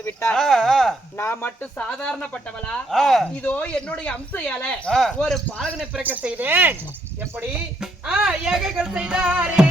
கொடுத்து விட்டார். நான் மட்டும் சாதாரணப்பட்டவளா? இதோ என்னுடைய அம்சையால ஒரு பாலகனை பிறக்க செய்தேன். எப்படி ஏகங்கள் செய்தாரே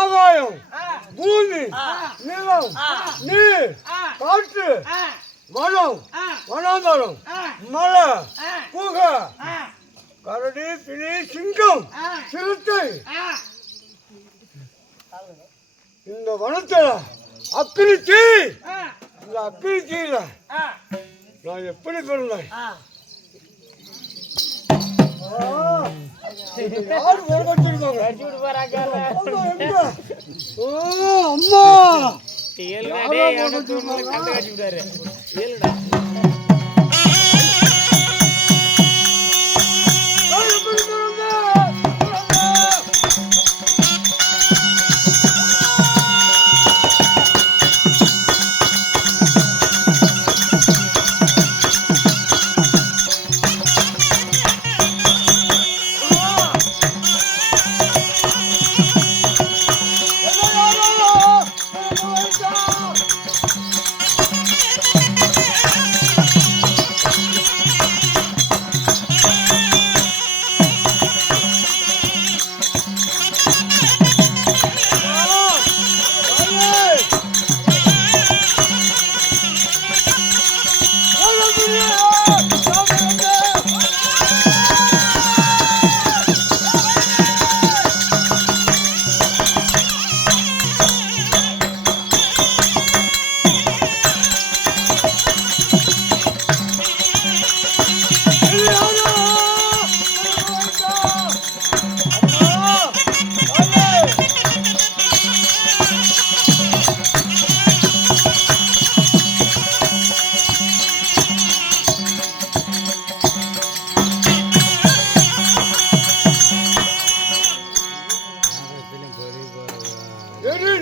ஆகாயம், பூமி, நிலம், நீர், காற்று, வனம், வனாந்தரம், மலை, குகை, கரடி, கிளி, சிங்கம், சிறுத்தை. இந்த வனத்துல அக்கினி தீ, இந்த அக்கினி தீயில நான் எப்படி பிறந்தேன்? யாரு அம்மா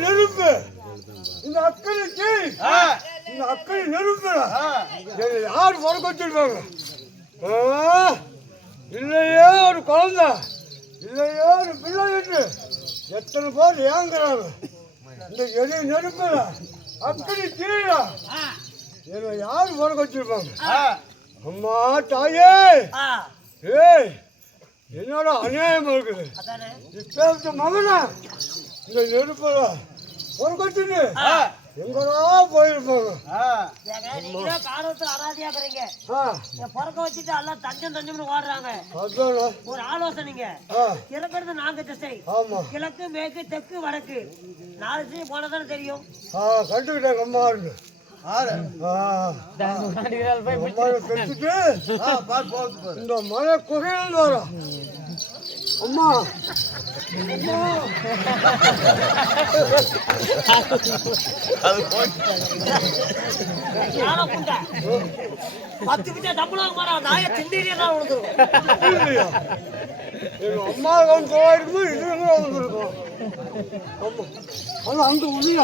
நெருப்பு இந்த அக்கறை இந்த அக்கறை நெருப்பு யாரு முறக்க வச்சிருப்பாங்க? இல்லையே ஒரு குழந்தை, இல்லையே ஒரு பிள்ளை என்று எத்தனை பேர் ஏங்குறாங்க. இந்த எரி நெருப்புல அக்கறை தீர என்னை யாரு முறக்க வச்சிருப்பாங்க? அம்மா தாயே, ஏய் என்னோட அநியாயம் இருக்குது. இப்ப மகனா இந்த நெருப்புல ஒரு கொச்சுன்னு எங்கடா போயிருப்பாங்க. நீங்க காலத்துல அனாதையாக்குறீங்க. பிறக்க வச்சுட்டு எல்லாம் தஞ்சம்னு ஓடுறாங்க. ஒரு ஆலோசனைங்க. இறக்கிறது நாங்க திசை, கிழக்கு மேற்கு தெற்கு வடக்கு 4 திசை போனதானே தெரியும். கண்டுக்கிட்டேன் அம்மா இந்த மழை குகையில் வரும். அம்மா பத்து விட்டா தம்புளாக மாறா நாய திண்டீரியா அம்மா இருக்கும் இது வந்துருக்கும். ஆமா அங்க உள்ள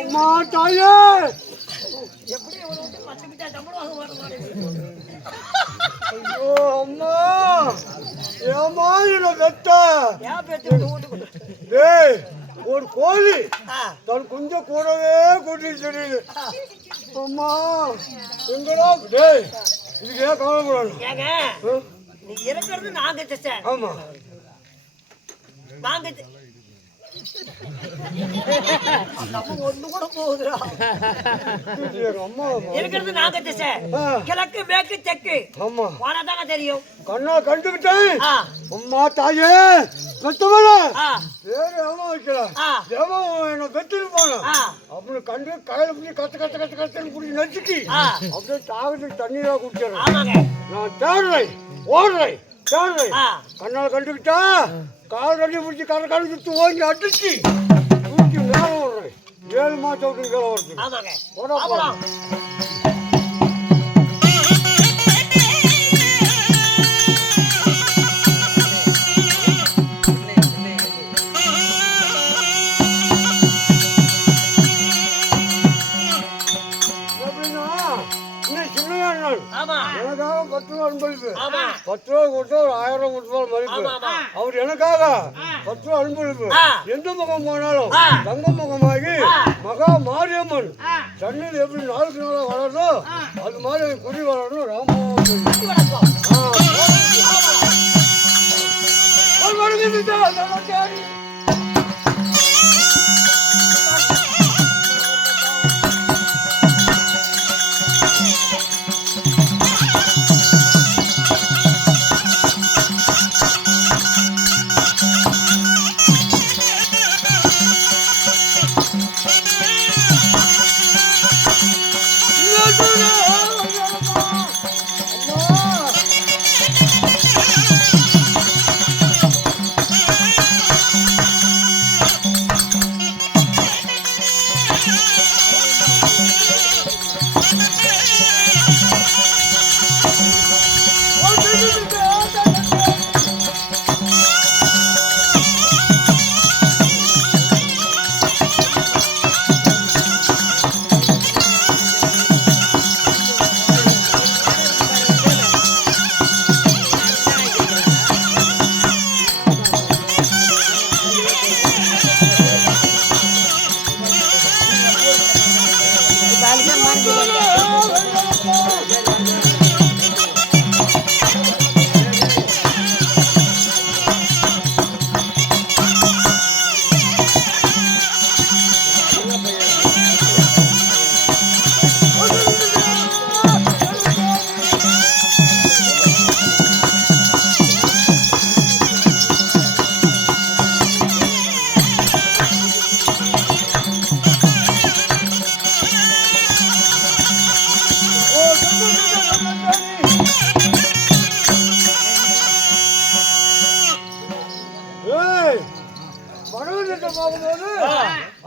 அம்மா தாயே எப்படி பத்து விட்டா தம்புளாக மாறுவாரு. ஐயோ அம்மா ஏமா என்ன பெத்த ஏன் பேச்சு டேய் ஒரு கோழி தன் கொஞ்சம் கூடவே கூட்டிட்டு தெரியுது. அம்மா எங்கடா டேய் இதுக்கு ஏன் கவலைப்படணும். ஏங்க நீ இருக்கிறது நாங்க திசை. ஆமா நாங்க ஒண்ணு கூட போகுதுடா. அம்மா இருக்கிறது நாங்க திசை, கிழக்கு மேற்கு தெற்கு. ஆமா போனதானே தெரியும். கண்ணா கண்டுகிட்டேன். அம்மா தாயே பெத்தவள வேறு ஏமா வைக்கலாம் ஏமா என்ன பெத்திருப்பான அப்படின்னு கண்டு கையில பிடிச்சி கத்து பிடிச்சி நச்சுக்கி அப்படியே தாகத்துக்கு தண்ணீரா குடிச்சிடறேன். நான் தேடுறேன் ஓடுறேன் தேடுறேன். கண்ணால் கண்டுக்கிட்டா கால் தண்ணி பிடிச்சி கரை சுற்றி ஓங்கி அடிச்சு தூக்கி மேலே ஓடுறேன். 7 மாசம் விட்டு மேலே வருது. எனக்காக 10 ரூபா அன்பளிப்பு. 10 ரூபா கொடுத்தா ஒரு 1000 கொடுத்தாலும் மதிப்பு. அவர் எனக்காக 10 ரூபா அன்பளிப்பு. எந்த முகம் போனாலும் தங்க முகமாகி மகா மாரியம்மன் தண்ணீர் எப்படி நாளுக்கு நாளாக வளருதோ அது மாதிரி குடி வளரணும். ராமா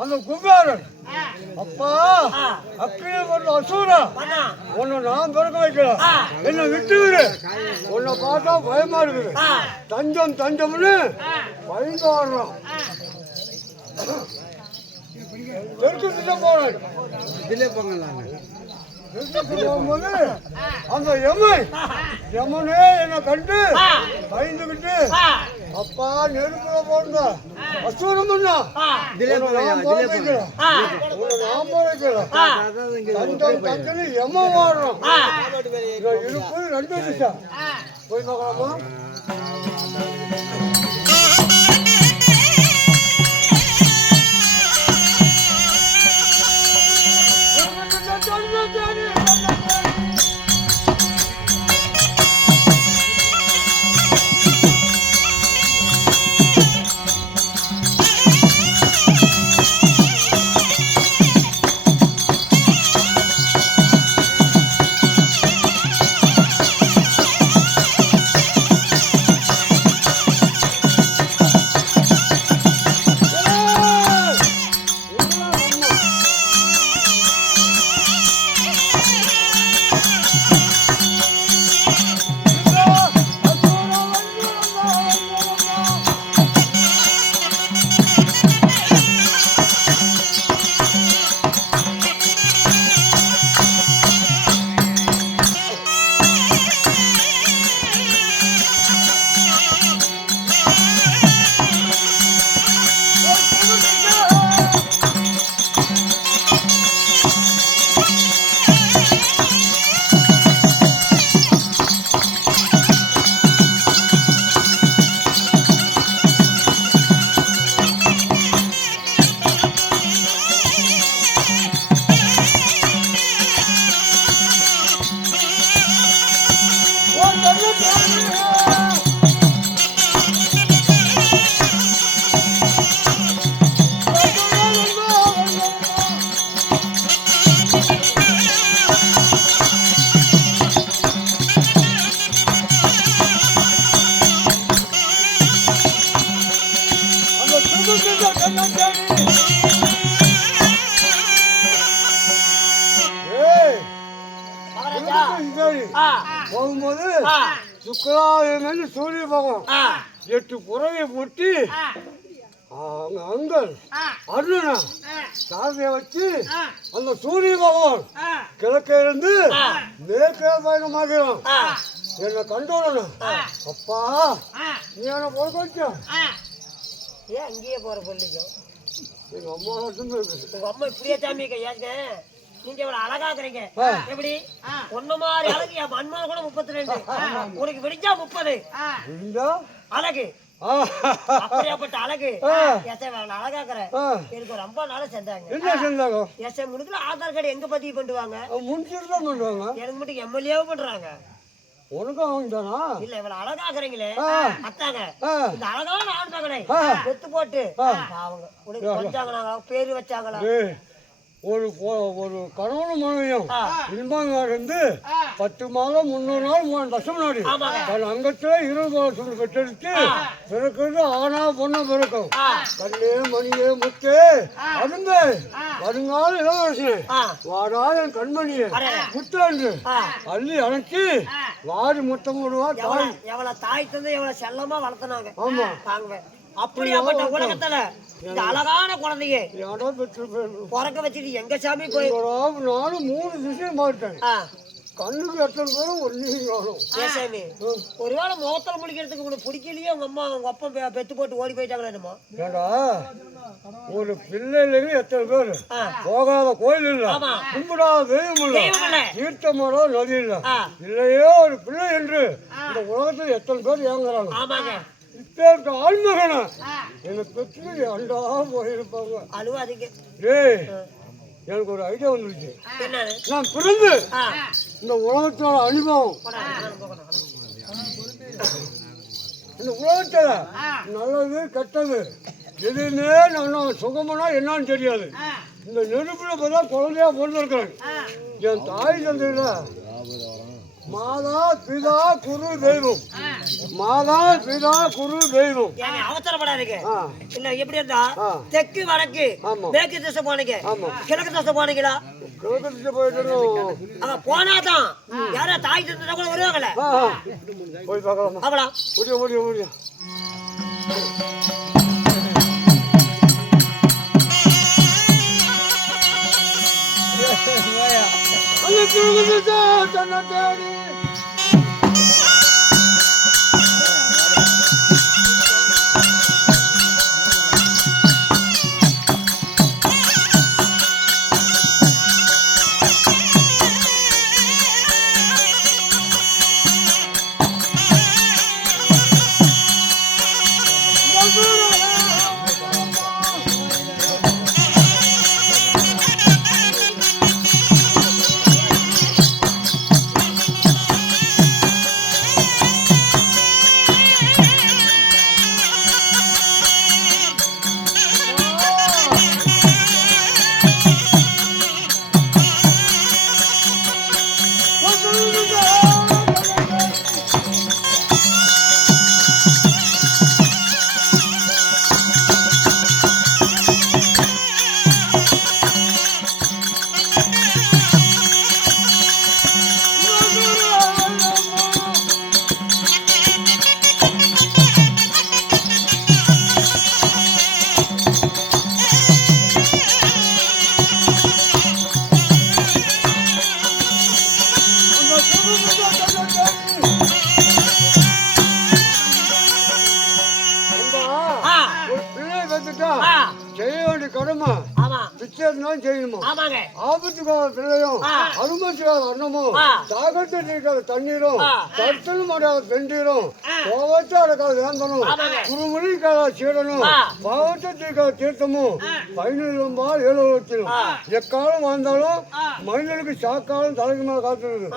அந்த குமாரன் அப்பா அக்கினி கொண்ட அசூரா உன்னை நான் பிறக்க வைக்கிறேன். என்னை விட்டு விடு. உன்னை பார்த்தா பயமா இருக்குது. தஞ்சம்னு பயந்து ஆடுறான். தெற்கு திட்டம் போறேன். போகும்போது அந்த யமனே என்னை கண்டு பயந்துகிட்டு அப்பா நெருப்புல போடுங்க அசூரம் பண்ணா நான் போறேன். தஞ்சம் யமம் வாடுறோம். இருப்பு 2 திசை. போய் பார்க்கலாமா? போகும்போது சுக்கலாயமே சூரிய பகவான் 8 புறவை முட்டி அவங்க அங்கல் அருணா சாதியை வச்சு அந்த சூரிய பகவான் கிழக்கே இருந்து மேற்கே பயணமாகிறான். என்னை கண்டோடணும். அப்பா நீ என்ன பொறுக்க வச்ச? ஏன் அங்கேயே போற பொருளிக்கும் எங்க அம்மா உங்க அம்மா இப்படியே தாமிக்க ஏங்க நீங்க இவ்வளவு அழகாக்குறீங்க. எப்படி ஒண்ணு மாதிரி அழகு என் மண்மால கூட 32 உனக்கு விடிஞ்சா 30 அழகு அப்படியாப்பட்ட அழகு அழகாக்குற எனக்கு ரொம்ப நாள செஞ்சாங்க. எஸ்ஐ முடுக்கல ஆதார் கார்டு எங்க பதிவு பண்ணுவாங்க? எனக்கு மட்டும் எம்எல்ஏவும் பண்றாங்க. உனக்கும் அவங்க இல்ல இவ்வளவு அழகாக்குறீங்களே அத்தாங்க இந்த அழகான ஆண்டாங்கண்ணே கொத்து போட்டு அவங்க உனக்கு வச்சாங்களா பேரு வச்சாங்களா? ஒரு கணவனும் மனைவியும் இன்பமாக இருந்து 10 மாதம் 300 நாள் 3 வருஷம் முன்னாடி தன் அங்கத்துல 20 வருஷம் பெற்றெடுத்து பிறக்கிறது ஆனா பொண்ணா பிறக்கும். கண்ணே மணியே முத்தே அருந்த வருங்கால இளவரசனே வாடா என் கண்மணியே முத்தாண்டு அள்ளி அணைச்சி வாடி முத்தம் போடுவா தாய். எவ்வளவு தாய் தந்து எவ்வளவு செல்லமா வளர்த்தனாங்க. ஆமா தாங்க அப்படியாப்பட்ட உலகத்துல இந்த அழகான குழந்தைய பிறக்க வச்சுட்டு எங்க சாமி போய் நானும் 3 விஷயம் மாட்டேன். கண்ணுக்கு எத்தனை பேரும் சாமி ஒருவேளை முகத்துல முடிக்கிறதுக்கு உனக்கு பிடிக்கலையே உங்க அம்மா உங்க அப்பா பெத்து போட்டு ஓடி போயிட்டாங்களா என்னமோ? ஏடா ஒரு பிள்ளைகளுக்கு எத்தனை பேரு போகாத கோயில் இல்ல, கும்பிடாத தெய்வம் இல்ல, தீர்த்தமாடோ நதி இல்ல, இல்லையோ ஒரு பிள்ளை என்று இந்த உலகத்துல எத்தனை பேர் ஏங்குறாங்க. ஆமாங்க ஆழ்மகன என்னை பெற்று அண்டா போயிருப்பாங்க. அழுவாதீங்க. எனக்கு ஒரு ஐடியா வந்துருச்சு. நான் பிறந்து இந்த உலகத்தோட அனுபவம் இந்த உலகத்துல நல்லது கெட்டது எதுவுமே நான் சுகமனா என்னன்னு தெரியாது. இந்த நெருப்புல பார்த்தா குழந்தையா பிறந்திருக்கிறேன். என் தாய் தந்தையில மாதா பிதா குரு தெய்வம், மாதா பிதா குரு தெய்வம். அவசரப்படாதீங்க. இல்ல எப்படி இருந்தா தெற்கு வடக்கு மேற்கு திசை போனீங்க, கிழக்கு திசை போனீங்களா? கிழக்கு திசை போயிட்டு போனாதான் யாரா தாய் தந்தை கூட வருவாங்கல்ல, போய் பார்க்கலாமா? அவலாம் முடியும் முடியும் முடியும். தேடி ஆமா ஆமா பிச்சை இருந்தாலும் செய்யணுமா ஆமாங்க ஆபத்துக்காக பிள்ளையும் அருமத்துக்காக அன்னமும் தாகத்தை நீக்காத தண்ணீரும் தடுத்தல் மாட்டாத பெண்டீரும் கோவத்தை அடக்காத வேந்தனும் குறுமொழிக்காத சீடனும் பாவத்தை தீர்க்காத தீர்த்தமும் 17 7 எக்காலம் வாழ்ந்தாலும் மனிதனுக்கு சாக்காலம் தலைக்கு மேல காத்துருக்கு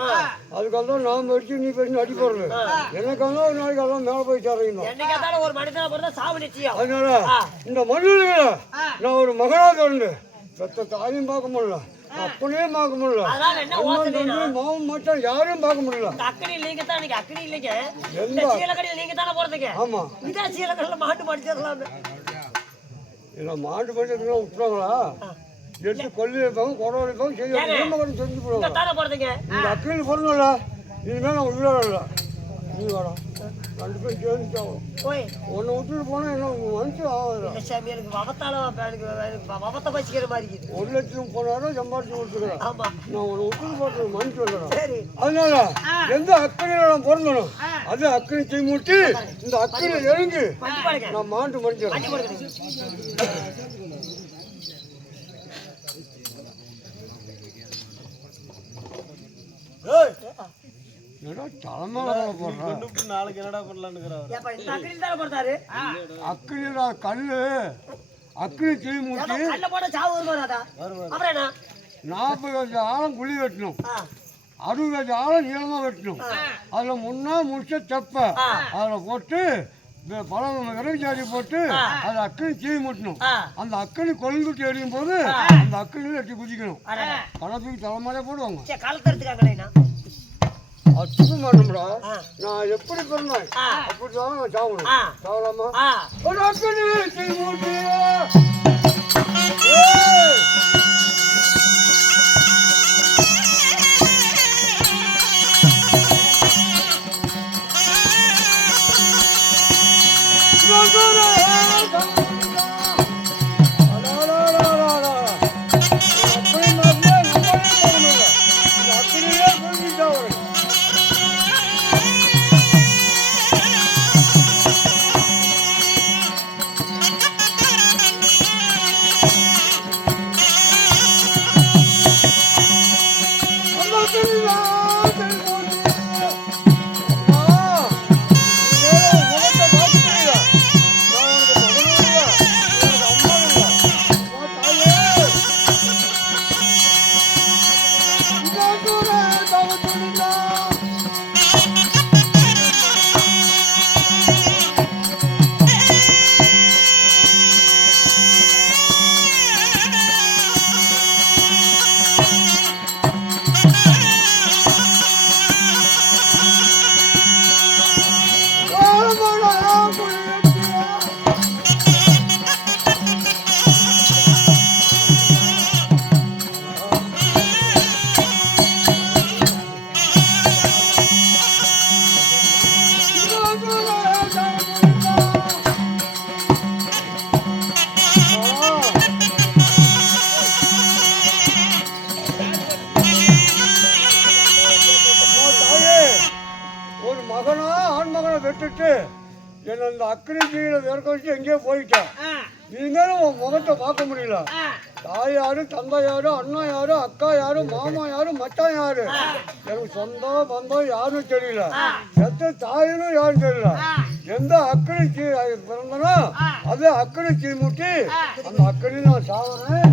அதுக்காக தான் நான் வச்சு நீ பேசி அடி போடுறது எனக்காக ஒரு நாளைக்கு எல்லாம் மேல போய் சேரணும் ஒரு மனிதனை பொறுத்த சாவு நிச்சயம் அதனால இந்த மண்ணில நான் ஒரு மகனா தோண்டு பெத்த தாயும் பார்க்க முடியல அப்பனே பார்க்க முடியல மாவும் மட்டும் யாரையும் பார்க்க முடியல அக்கனி இல்லைங்க தான் நீங்க அக்கனி இல்லைங்க எந்த சீலக்கடியில நீங்க தானே போறதுங்க ஆமா இதா சீலக்கடியில மாட்டு படிச்சிடலாமே இல்ல மாட்டு படிச்சதுன்னா விட்டுறாங்களா எட்டு கொல்லி வைப்பாங்க குடம் வைப்பாங்க செய்ய செஞ்சு போடுவாங்க இந்த அக்கனியில் போடணும்ல இனிமேல் நான் உயிரோட இல்லை நீ வேணும் 2 பேரும் சேர்ந்து ஒன்று விட்டுட்டு போனால் என்ன மனுஷன் ஆகுது எனக்கு 1 லட்சம் போனாலும் சம்பாதிச்சு கொடுத்துக்கிறேன் நான் ஒன்று விட்டுட்டு போட்டு மனுஷன் இல்லைடா அதனால எந்த அக்கறையில் நான் பிறந்தனும் அது அக்கறை தீ மூட்டி இந்த அக்கறை இறங்கி நான் மாண்டு மனுஷன் நாளைக்கு என்னடா பண்ணலான்னு கல்லு அக்கறை தீ மூட்டி 40 கஜ ஆழம் குழி வெட்டணும் 60 கஜ ஆழம் நீளமா வெட்டணும் அதுல முன்னா முடிச்ச தெப்ப அதுல போட்டு பழம் விரைச்சாடி போட்டு அது அக்கனி தீ மூட்டணும் அந்த அக்கனி கொழுந்துட்டு எரியும் போது அந்த அக்கனியில் எட்டி குதிக்கணும் பழத்துக்கு தலைமாலே போடுவாங்க அச்சுக்கு மாட்டோம்டா நான் எப்படி பிறந்தேன் அப்படிதான் நான் சாவணும் சாவலாமா ஒரு அக்கனி தீ மூட்டி விட்டுட்டு என்ன இந்த அக்கறை கீழே விறக்க வச்சு எங்கேயோ போயிட்டேன் இருந்தாலும் உன் முகத்தை பார்க்க முடியல தாய் யாரு தந்தை யாரு அண்ணா யாரு அக்கா யாரு மாமா யாரு மச்சான் யாரு எனக்கு சொந்தம் பந்தம் யாரும் தெரியல எத்த தாயினும் யாரும் தெரியல எந்த அக்கறை பிறந்தனோ அது அக்கறை தீ மூட்டி அந்த அக்கறை நான் சாவறேன்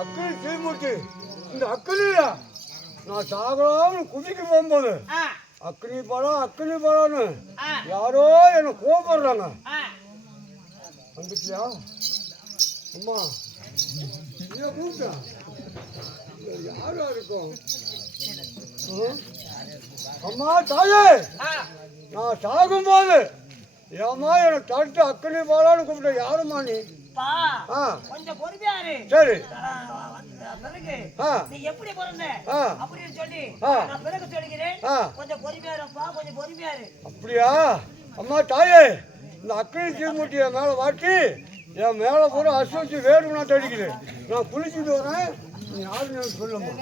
அக்கறை தீமூர்த்தி இந்த அக்கறையா நான் சாகலாம்னு குதிக்கு போகும்போது அக்னி பழம்னு யாரோ என்ன கோபப்படுறாங்க வந்துட்டியா அம்மா கூப்பிட்டா யாரா இருக்கும் அம்மா தாயே நான் சாகும்போது ஏமா எனக்கு தடுத்து அக்கனி பழம்னு கூப்பிட்ட யாருமா நீ கொஞ்சம் பொறுமையாரு சரி நீ எப்படி பிறந்த அப்படின்னு சொல்லி நான் பிறகு சொல்லுகிறேன் கொஞ்சம் பொறுமையாருப்பா கொஞ்சம் பொறுமையாரு அப்படியா அம்மா தாயே இந்த அக்கறை தீமூட்டி என் மேல வாட்டி என் மேல பூரா அசுவச்சு வேறு நான் தடிக்குது நான் குளிச்சுட்டு வரேன் நீ யாருன்னு சொல்லுமா.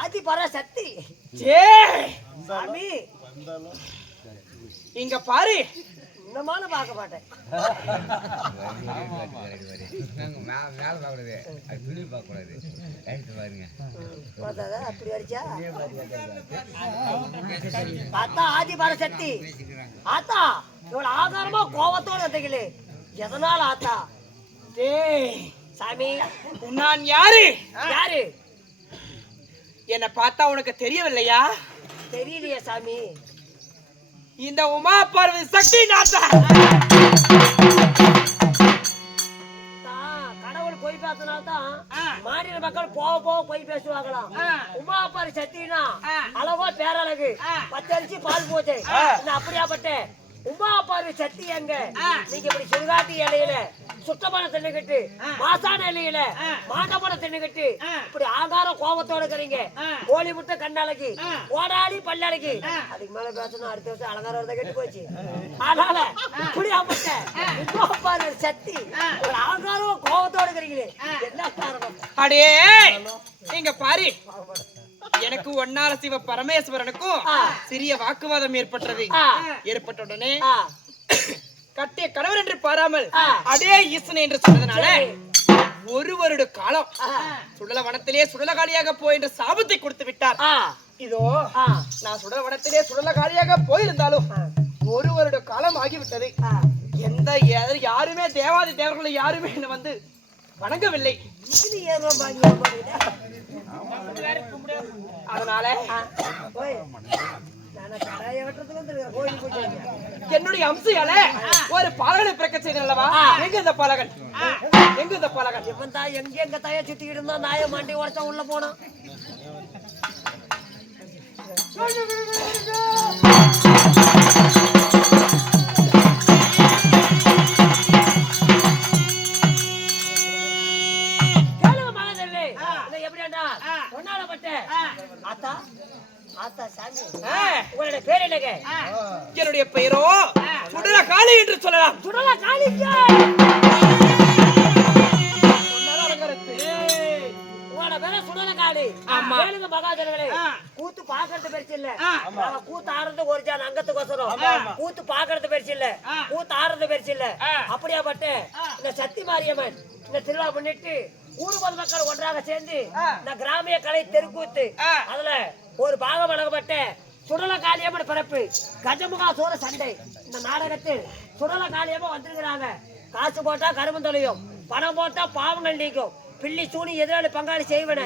ஆதி பராசக்தி சாமி இங்க பாரு, இன்னமான பார்க்க மாட்டேன். அப்படி வரிச்சா பார்த்தா ஆதி பராசக்தி ஆத்தா இவ்வளவு ஆகாரமா கோபத்தோட வந்தீங்களே, எதனால ஆத்தா? சாமி நான் யாரு? யாரு? என்ன பார்த்தா உனக்கு தெரியவில்லையா? தெரியலையே சாமி. இந்த உமா பார்வதி சக்தி நாத்தா. கடவுள் பொய் பேசினால்தான் மாநில மக்கள் போக போக பொய் பேசுவாங்களாம். உமா பார்வதி சக்தினா அளவா பேரழகு, பச்சரிசி பால் பூஜை. அப்படியாப்பட்ட உமா பார்வதி சக்தி இல்லைங்க. நீங்க இப்படி சுடுகாட்டு இலையில சுத்தமான தின்னுக்கிட்டு மாசான இலையில மாண்டமான தின்னுக்கிட்டு இப்படி ஆகாரம் கோபத்தோட இருக்கிறீங்க. கோழி முட்டை கண்ணாலைக்கு ஓடாடி பல்லாலைக்கு அதுக்கு மேல பேசணும். அடுத்த வருஷம் அலங்காரம் வரத கெட்டு போச்சு. அதனால பாரு சக்தி ஒரு ஆகாரம் கோபத்தோட இருக்கிறீங்களே என்ன காரணம்? அடே நீங்க பாரு, எனக்கு ஒன்னால சிவ பரமேஸ்வரனுக்கும் சிறிய வாக்குவாதம் ஏற்பட்டது. ஏற்பட்ட உடனே கட்டிய கணவர் என்று பாராமல் அடே ஈசனை என்று சொன்னதுனால ஒரு வருட காலம் சுடல வனத்திலே சுடலகாலியாக போய் என்று சாபத்தை கொடுத்து விட்டார். இதோ நான் சுடல வனத்திலே சுடலகாலியாக போயிருந்தாலும் ஒரு வருட காலம் ஆகிவிட்டது. எந்த யாருமே தேவாதி தேவர்களை யாருமே என்ன வந்து வணங்கவில்லை. அதனால என்னுடைய அம்சையால ஒரு பாலகனை பிறக்க செய்தல்லவா? எங்க இந்த பாலகன்? எங்க இந்த பாலகன்? இவன் தான் எங்க தாயா சுத்திக்கிட்டு இருந்தா நாய மாண்டி உடச்சா உள்ள போனான். என்னுடைய பெயரோ சுடலகாளி என்று சொல்லலாம். சுடலகாளி சுடலகாளி. மகாஜனங்களே கூத்து பாக்குறது பெருசு இல்ல. கூத்து ஆடுறது ஒரு ஜான் அங்கத்துக்கோசரம். கூத்து பாக்குறது பெருசு இல்ல, கூத்து ஆடுறது பெருசு இல்ல. அப்படியாப்பட்ட இந்த சக்தி மாரியம்மன் இந்த திருவிழா பண்ணிட்டு ஊர்வல் மக்கள் ஒன்றாக சேர்ந்து இந்த கிராமிய கலை தெருக்கூத்து அதுல ஒரு பாகம் வழங்கப்பட்ட சுடலகாளியம்மன் பிறப்பு கஜமுகாசூர சண்டை இந்த நாடகத்தில் சுடலகாளியம்மா வந்திருக்கிறாங்க. காசு போட்டா கரும்பு தொலையும், பணம் போட்டா பாவங்கள் நீக்கும். பிள்ளி சூனி எதிராளி பங்காளி செய்வன.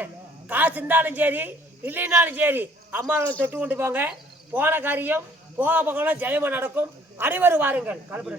காசு இருந்தாலும் சரி இல்லைனாலும் சரி அம்மாவை தொட்டு கொண்டு போங்க. போன காரியம் போக போகலாம் ஜெயமா நடக்கும். அனைவரும் வாருங்கள். கலப்பு